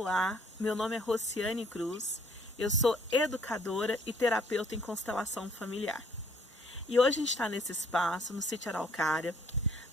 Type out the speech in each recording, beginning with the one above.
Olá, meu nome é Rociane Cruz, eu sou educadora e terapeuta em constelação familiar. E hoje a gente está nesse espaço, no sítio Araucária,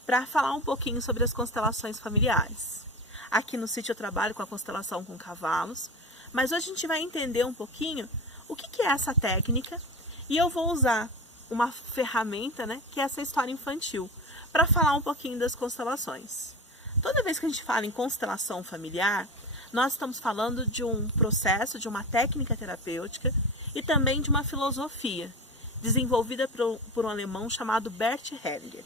para falar um pouquinho sobre as constelações familiares. Aqui no sítio eu trabalho com a constelação com cavalos, mas hoje a gente vai entender um pouquinho o que é essa técnica e eu vou usar uma ferramenta, que é essa história infantil, para falar um pouquinho das constelações. Toda vez que a gente fala em constelação familiar, nós estamos falando de um processo, de uma técnica terapêutica e também de uma filosofia desenvolvida por um alemão chamado Bert Hellinger.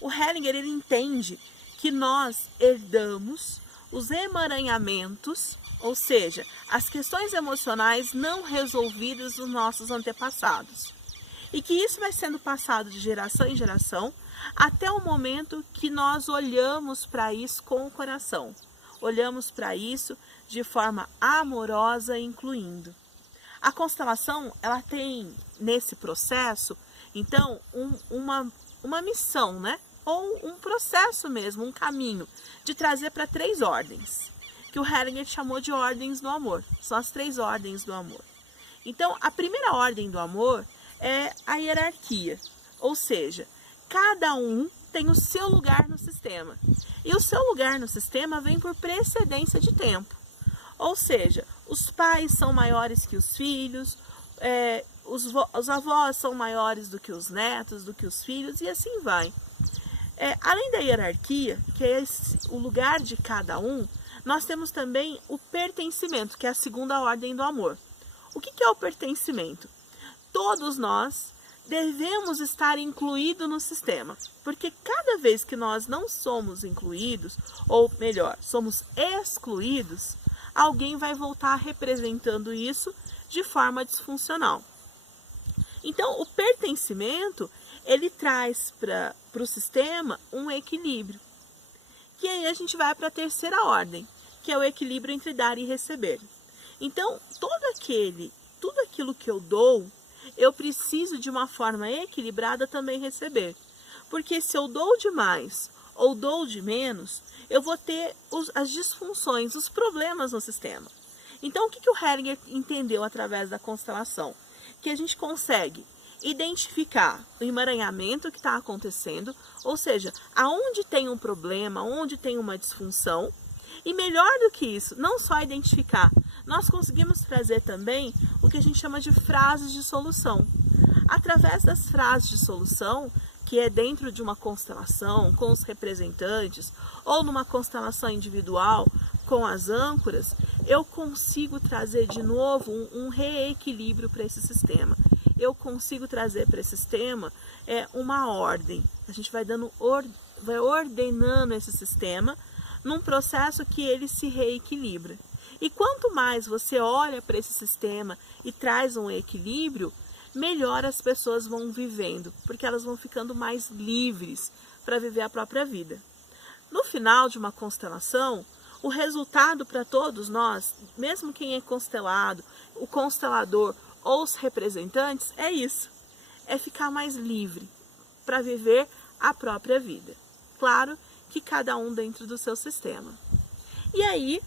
O Hellinger ele entende que nós herdamos os emaranhamentos, ou seja, as questões emocionais não resolvidas dos nossos antepassados. E que isso vai sendo passado de geração em geração até o momento que nós olhamos para isso com o coração. Olhamos para isso de forma amorosa e incluindo. A constelação, ela tem nesse processo, então, uma missão, ou um processo mesmo, um caminho, de trazer para 3 ordens, que o Hellinger chamou de ordens do amor. São as 3 ordens do amor. Então, a primeira ordem do amor é a hierarquia, ou seja, cada um tem o seu lugar no sistema. E o seu lugar no sistema vem por precedência de tempo. Ou seja, os pais são maiores que os filhos, os avós são maiores do que os netos, do que os filhos, e assim vai. Além da hierarquia, que é o lugar de cada um, nós temos também o pertencimento, que é a segunda ordem do amor. O que é o pertencimento? Todos nós devemos estar incluídos no sistema, porque cada vez que nós não somos incluídos, ou melhor, somos excluídos, alguém vai voltar representando isso de forma disfuncional. Então, o pertencimento, ele traz para o sistema um equilíbrio, que aí a gente vai para a terceira ordem, que é o equilíbrio entre dar e receber. Então, tudo aquilo que eu dou, eu preciso de uma forma equilibrada também receber. Porque se eu dou demais ou dou de menos, eu vou ter as disfunções, os problemas no sistema. Então, o que o Hellinger entendeu através da constelação? Que a gente consegue identificar o emaranhamento que está acontecendo, ou seja, aonde tem um problema, onde tem uma disfunção. E melhor do que isso, não só identificar, nós conseguimos trazer também o que a gente chama de frases de solução. Através das frases de solução, que é dentro de uma constelação com os representantes, ou numa constelação individual com as âncoras, eu consigo trazer de novo um reequilíbrio para esse sistema. Eu consigo trazer para esse sistema uma ordem. A gente vai ordenando esse sistema num processo que ele se reequilibra. E quanto mais você olha para esse sistema e traz um equilíbrio, melhor as pessoas vão vivendo, porque elas vão ficando mais livres para viver a própria vida. No final de uma constelação, o resultado para todos nós, mesmo quem é constelado, o constelador ou os representantes, é isso. É ficar mais livre para viver a própria vida. Claro que cada um dentro do seu sistema. E aí,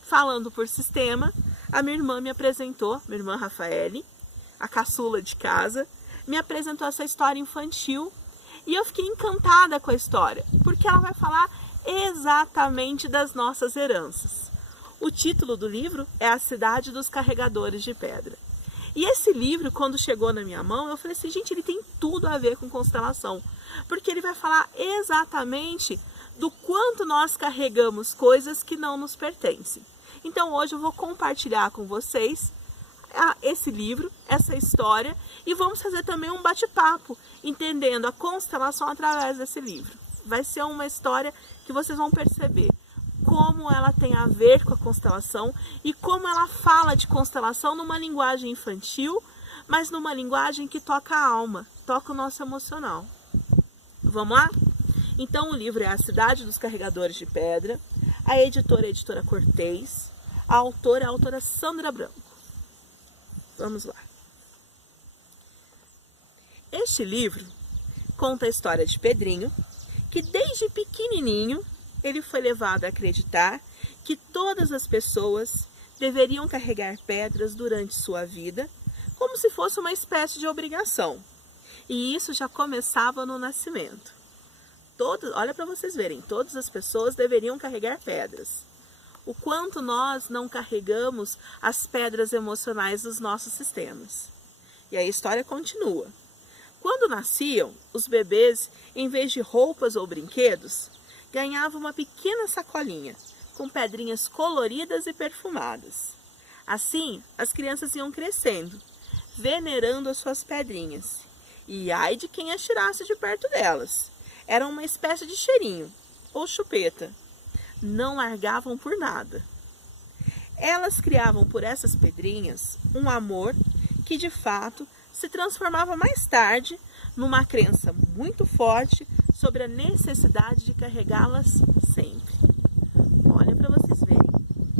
falando por sistema, a minha irmã me apresentou, minha irmã Rafaele, a caçula de casa, me apresentou essa história infantil e eu fiquei encantada com a história, porque ela vai falar exatamente das nossas heranças. O título do livro é A Cidade dos Carregadores de Pedra. E esse livro, quando chegou na minha mão, eu falei assim, gente, ele tem tudo a ver com constelação, porque ele vai falar exatamente do quanto nós carregamos coisas que não nos pertencem. Então hoje eu vou compartilhar com vocês esse livro, essa história, e vamos fazer também um bate-papo, entendendo a constelação através desse livro. Vai ser uma história que vocês vão perceber como ela tem a ver com a constelação e como ela fala de constelação numa linguagem infantil, mas numa linguagem que toca a alma, toca o nosso emocional. Vamos lá? Então o livro é A Cidade dos Carregadores de Pedra, a editora é a editora Cortez, a autora é a autora Sandra Branco. Vamos lá. Este livro conta a história de Pedrinho, que desde pequenininho ele foi levado a acreditar que todas as pessoas deveriam carregar pedras durante sua vida, como se fosse uma espécie de obrigação. E isso já começava no nascimento. Olha para vocês verem, todas as pessoas deveriam carregar pedras. O quanto nós não carregamos as pedras emocionais dos nossos sistemas. E a história continua. Quando nasciam, os bebês, em vez de roupas ou brinquedos, ganhavam uma pequena sacolinha com pedrinhas coloridas e perfumadas. Assim, as crianças iam crescendo, venerando as suas pedrinhas. E ai de quem as tirasse de perto delas. Era uma espécie de cheirinho, ou chupeta. Não largavam por nada. Elas criavam por essas pedrinhas um amor que, de fato, se transformava mais tarde numa crença muito forte sobre a necessidade de carregá-las sempre. Olha para vocês verem.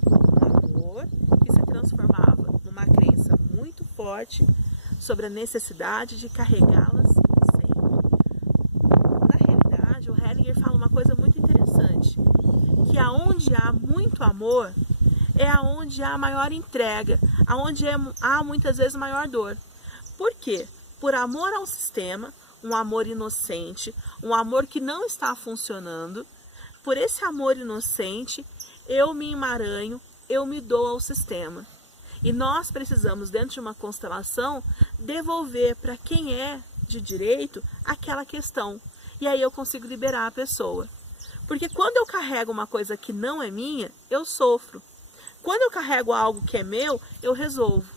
Um amor que se transformava numa crença muito forte sobre a necessidade de carregá-las sempre. Na realidade, o Hellinger fala uma coisa muito interessante, que aonde há muito amor, é aonde há maior entrega, aonde há muitas vezes maior dor. Por quê? Por amor ao sistema, um amor inocente, um amor que não está funcionando. Por esse amor inocente, eu me emaranho, eu me dou ao sistema. E nós precisamos, dentro de uma constelação, devolver para quem é de direito aquela questão. E aí eu consigo liberar a pessoa. Porque quando eu carrego uma coisa que não é minha, eu sofro. Quando eu carrego algo que é meu, eu resolvo.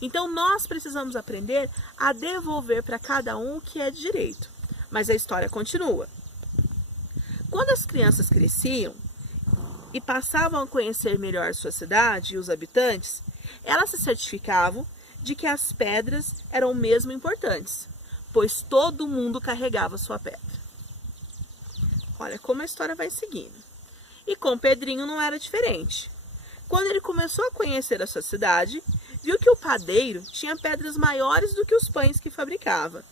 Então nós precisamos aprender a devolver para cada um o que é de direito. Mas a história continua. Quando as crianças cresciam e passavam a conhecer melhor sua cidade e os habitantes, elas se certificavam de que as pedras eram mesmo importantes, pois todo mundo carregava sua pedra. Olha como a história vai seguindo. E com Pedrinho não era diferente. Quando ele começou a conhecer a sua cidade, viu que o padeiro tinha pedras maiores do que os pães que fabricava.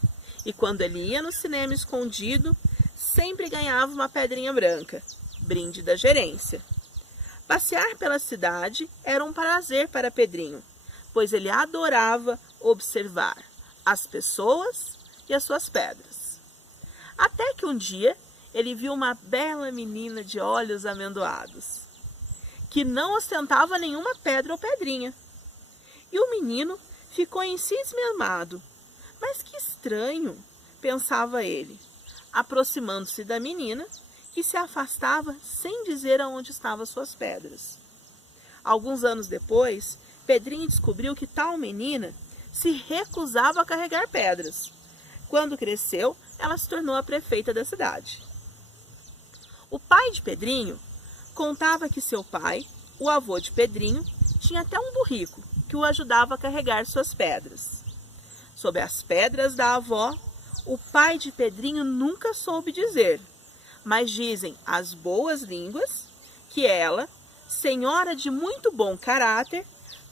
E quando ele ia no cinema escondido, sempre ganhava uma pedrinha branca, brinde da gerência. Passear pela cidade era um prazer para Pedrinho, pois ele adorava observar as pessoas e as suas pedras. Até que um dia ele viu uma bela menina de olhos amendoados, que não ostentava nenhuma pedra ou pedrinha. E o menino ficou encismado. Mas que estranho, pensava ele, aproximando-se da menina, que se afastava sem dizer aonde estavam suas pedras. Alguns anos depois, Pedrinho descobriu que tal menina se recusava a carregar pedras. Quando cresceu, ela se tornou a prefeita da cidade. O pai de Pedrinho contava que seu pai, o avô de Pedrinho, tinha até um burrico que o ajudava a carregar suas pedras. Sobre as pedras da avó, o pai de Pedrinho nunca soube dizer, mas dizem as boas línguas que ela, senhora de muito bom caráter,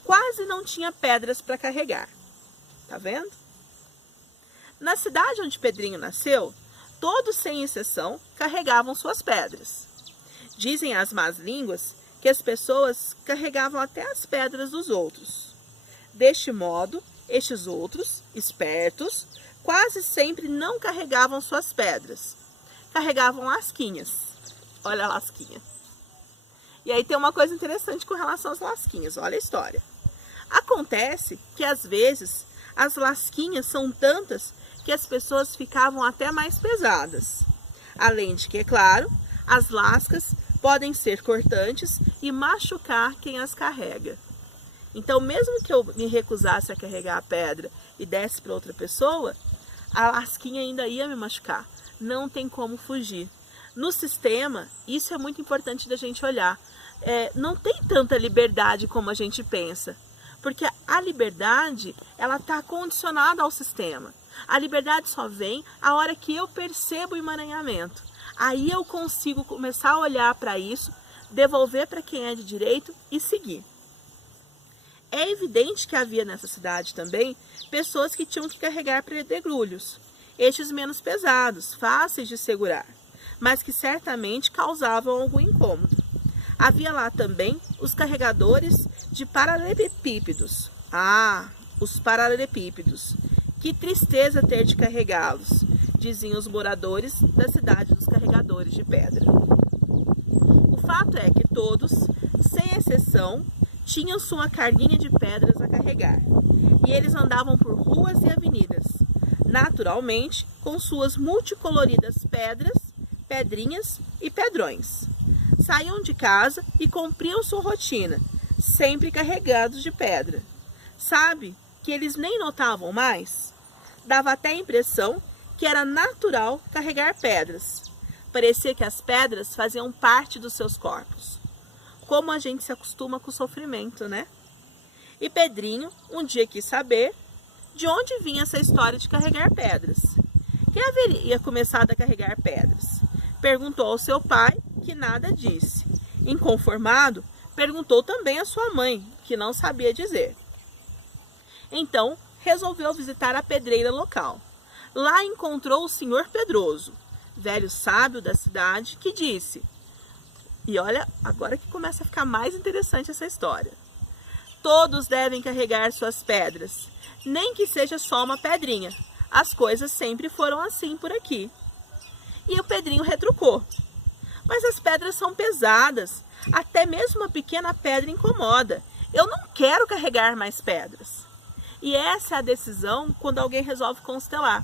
quase não tinha pedras para carregar. Tá vendo? Na cidade onde Pedrinho nasceu, todos sem exceção carregavam suas pedras. Dizem as más línguas que as pessoas carregavam até as pedras dos outros. Deste modo, estes outros, espertos, quase sempre não carregavam suas pedras. Carregavam lasquinhas. Olha a lasquinha. E aí tem uma coisa interessante com relação às lasquinhas. Olha a história. Acontece que às vezes as lasquinhas são tantas que as pessoas ficavam até mais pesadas. Além de que, é claro, as lascas podem ser cortantes e machucar quem as carrega. Então, mesmo que eu me recusasse a carregar a pedra e desse para outra pessoa, a lasquinha ainda ia me machucar. Não tem como fugir. No sistema, isso é muito importante da gente olhar. Não tem tanta liberdade como a gente pensa. Porque a liberdade, ela está condicionada ao sistema. A liberdade só vem a hora que eu percebo o emaranhamento. Aí eu consigo começar a olhar para isso, devolver para quem é de direito e seguir. É evidente que havia nessa cidade também pessoas que tinham que carregar pedregulhos, estes menos pesados, fáceis de segurar. mas que certamente causavam algum incômodo. Havia lá também os carregadores de paralelepípedos. Ah, os paralelepípedos! Que tristeza ter de carregá-los, diziam os moradores da cidade dos carregadores de pedra. O fato é que todos, sem exceção, tinham sua carguinha de pedras a carregar, e eles andavam por ruas e avenidas, naturalmente com suas multicoloridas pedras, pedrinhas e pedrões. Saíam de casa e cumpriam sua rotina, sempre carregados de pedra. Sabe que eles nem notavam mais? Dava até a impressão que era natural carregar pedras. Parecia que as pedras faziam parte dos seus corpos. Como a gente se acostuma com o sofrimento, né? E Pedrinho um dia quis saber de onde vinha essa história de carregar pedras. Quem haveria começado a carregar pedras? Perguntou ao seu pai, que nada disse. Inconformado, perguntou também à sua mãe, que não sabia dizer. Então, resolveu visitar a pedreira local. Lá encontrou o senhor Pedroso, velho sábio da cidade, que disse... E olha, agora que começa a ficar mais interessante essa história. Todos devem carregar suas pedras, nem que seja só uma pedrinha. As coisas sempre foram assim por aqui. E o Pedrinho retrucou. Mas as pedras são pesadas, até mesmo uma pequena pedra incomoda. Eu não quero carregar mais pedras. E essa é a decisão quando alguém resolve constelar,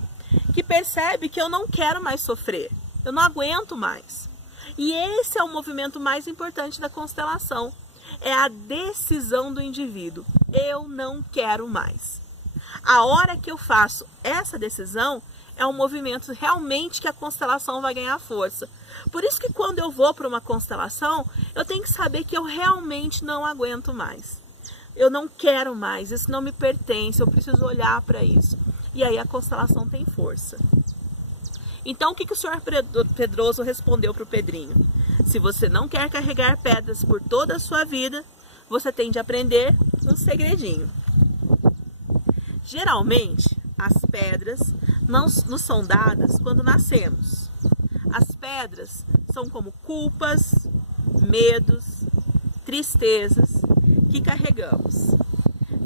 que percebe que eu não quero mais sofrer, eu não aguento mais. E esse é o movimento mais importante da constelação, é a decisão do indivíduo, eu não quero mais. A hora que eu faço essa decisão, é um movimento realmente que a constelação vai ganhar força. Por isso que quando eu vou para uma constelação, eu tenho que saber que eu realmente não aguento mais. Eu não quero mais, isso não me pertence, eu preciso olhar para isso. E aí a constelação tem força. Então o que o senhor Pedroso respondeu para o Pedrinho? Se você não quer carregar pedras por toda a sua vida, você tem de aprender um segredinho. Geralmente, as pedras não nos são dadas quando nascemos. As pedras são como culpas, medos, tristezas que carregamos.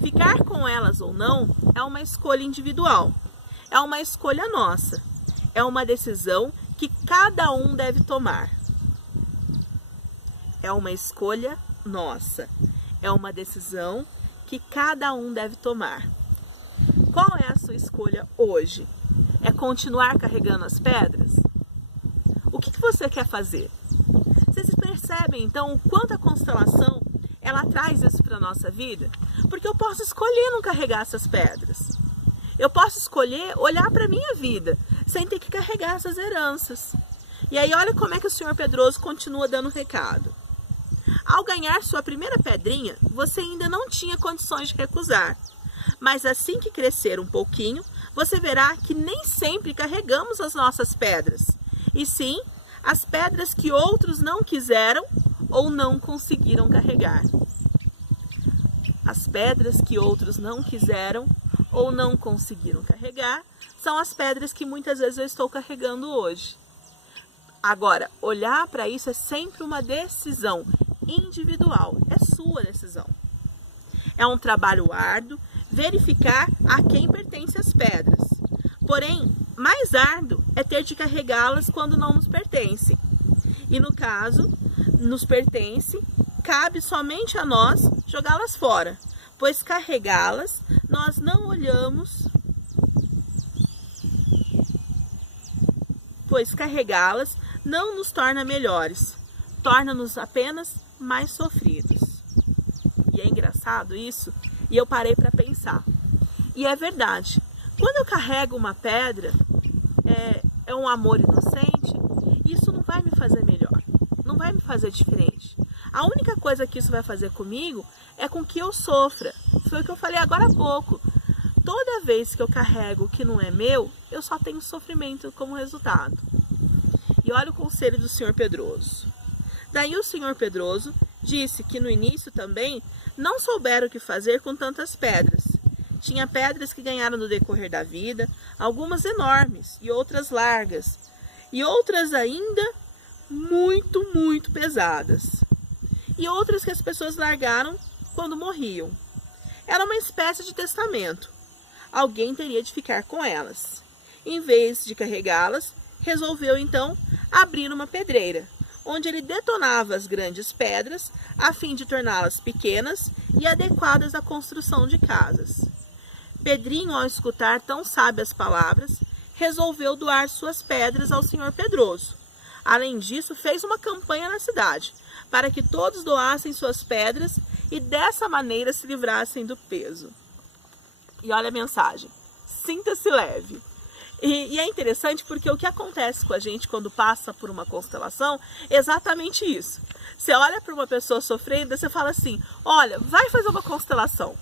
Ficar com elas ou não é uma escolha individual, é uma escolha nossa, é uma decisão que cada um deve tomar. É uma escolha nossa, é uma decisão que cada um deve tomar. Qual é a sua escolha hoje? É continuar carregando as pedras? O que você quer fazer? Vocês percebem então o quanto a constelação ela traz isso para a nossa vida? Porque eu posso escolher não carregar essas pedras. Eu posso escolher olhar para a minha vida sem ter que carregar essas heranças. E aí olha como é que o senhor Pedroso continua dando recado. Ao ganhar sua primeira pedrinha, você ainda não tinha condições de recusar. Mas assim que crescer um pouquinho, você verá que nem sempre carregamos as nossas pedras. E sim, as pedras que outros não quiseram ou não conseguiram carregar. As pedras que outros não quiseram ou não conseguiram carregar são as pedras que muitas vezes eu estou carregando hoje. Agora, olhar para isso é sempre uma decisão individual, é sua decisão. É um trabalho árduo verificar a quem pertence as pedras. Porém, mais árduo é ter de carregá-las quando não nos pertencem. E no caso, nos pertence, cabe somente a nós jogá-las fora, pois carregá-las nós não olhamos, pois carregá-las não nos torna melhores, torna-nos apenas mais sofridos. E é engraçado isso, e eu parei para pensar. E é verdade, quando eu carrego uma pedra, é um amor inocente, isso não vai me fazer melhor, não vai me fazer diferente. A única coisa que isso vai fazer comigo é com que eu sofra. Foi o que eu falei agora há pouco. Toda vez que eu carrego o que não é meu, eu só tenho sofrimento como resultado. E olha o conselho do senhor Pedroso. Daí o senhor Pedroso disse que no início também não souberam o que fazer com tantas pedras. Tinha pedras que ganharam no decorrer da vida, algumas enormes e outras largas. E outras ainda muito, muito pesadas. E outras que as pessoas largaram quando morriam. Era uma espécie de testamento. Alguém teria de ficar com elas. Em vez de carregá-las, resolveu então abrir uma pedreira, onde ele detonava as grandes pedras a fim de torná-las pequenas e adequadas à construção de casas. Pedrinho, ao escutar tão sábias palavras, resolveu doar suas pedras ao senhor Pedroso. Além disso, fez uma campanha na cidade, para que todos doassem suas pedras e dessa maneira se livrassem do peso. E olha a mensagem: sinta-se leve. E é interessante porque o que acontece com a gente quando passa por uma constelação é exatamente isso. Você olha para uma pessoa sofrendo e você fala assim: olha, vai fazer uma constelação.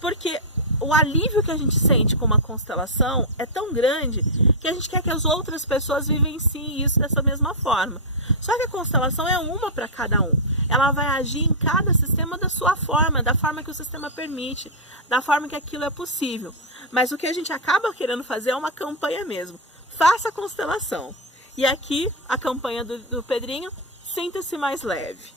Porque o alívio que a gente sente com uma constelação é tão grande que a gente quer que as outras pessoas vivenciem isso dessa mesma forma. Só que a constelação é uma para cada um. Ela vai agir em cada sistema da sua forma, da forma que o sistema permite, da forma que aquilo é possível. Mas o que a gente acaba querendo fazer é uma campanha mesmo. Faça a constelação. E aqui a campanha do Pedrinho, sinta-se mais leve.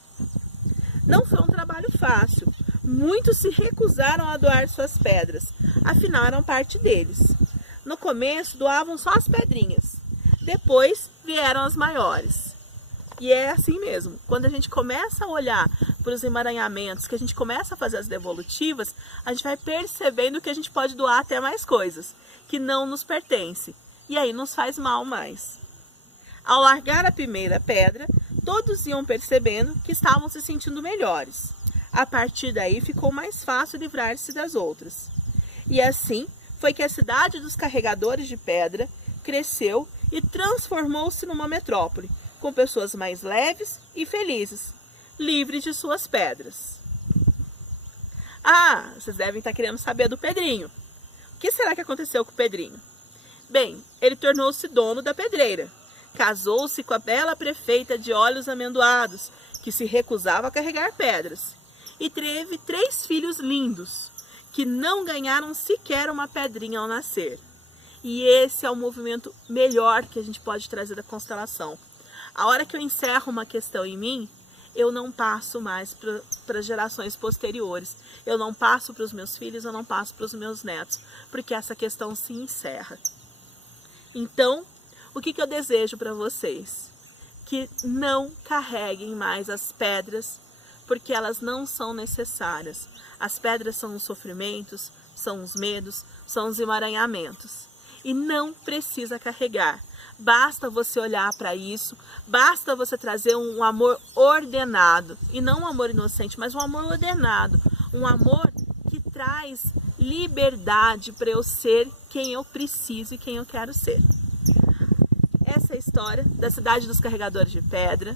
Não foi um trabalho fácil. Muitos se recusaram a doar suas pedras, afinal eram parte deles. No começo doavam só as pedrinhas, depois vieram as maiores. E é assim mesmo, quando a gente começa a olhar para os emaranhamentos, que a gente começa a fazer as devolutivas, a gente vai percebendo que a gente pode doar até mais coisas, que não nos pertencem, e aí nos faz mal mais. Ao largar a primeira pedra, todos iam percebendo que estavam se sentindo melhores. A partir daí ficou mais fácil livrar-se das outras. E assim foi que a cidade dos carregadores de pedra cresceu e transformou-se numa metrópole, com pessoas mais leves e felizes, livres de suas pedras. Ah, vocês devem estar querendo saber do Pedrinho. O que será que aconteceu com o Pedrinho? Bem, ele tornou-se dono da pedreira. Casou-se com a bela prefeita de olhos amendoados, que se recusava a carregar pedras. E teve 3 filhos lindos, que não ganharam sequer uma pedrinha ao nascer. E esse é o movimento melhor que a gente pode trazer da constelação. A hora que eu encerro uma questão em mim, eu não passo mais para gerações posteriores. Eu não passo para os meus filhos, eu não passo para os meus netos, porque essa questão se encerra. Então, o que eu desejo para vocês? Que não carreguem mais as pedras, porque elas não são necessárias. As pedras são os sofrimentos, são os medos, são os emaranhamentos. E não precisa carregar. Basta você olhar para isso, basta você trazer um amor ordenado. E não um amor inocente, mas um amor ordenado. Um amor que traz liberdade para eu ser quem eu preciso e quem eu quero ser. Essa é a história da cidade dos carregadores de pedra.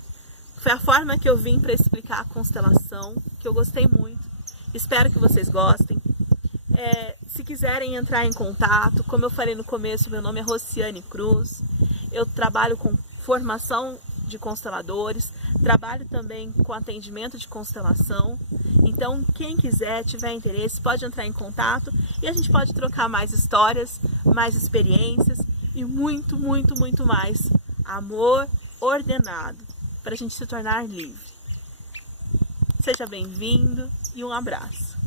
Foi a forma que eu vim para explicar a constelação, que eu gostei muito. Espero que vocês gostem. Se quiserem entrar em contato, como eu falei no começo, meu nome é Rociane Cruz. Eu trabalho com formação de consteladores, trabalho também com atendimento de constelação. Então, quem quiser, tiver interesse, pode entrar em contato e a gente pode trocar mais histórias, mais experiências e muito, muito, muito mais amor ordenado, para a gente se tornar livre. Seja bem-vindo e um abraço.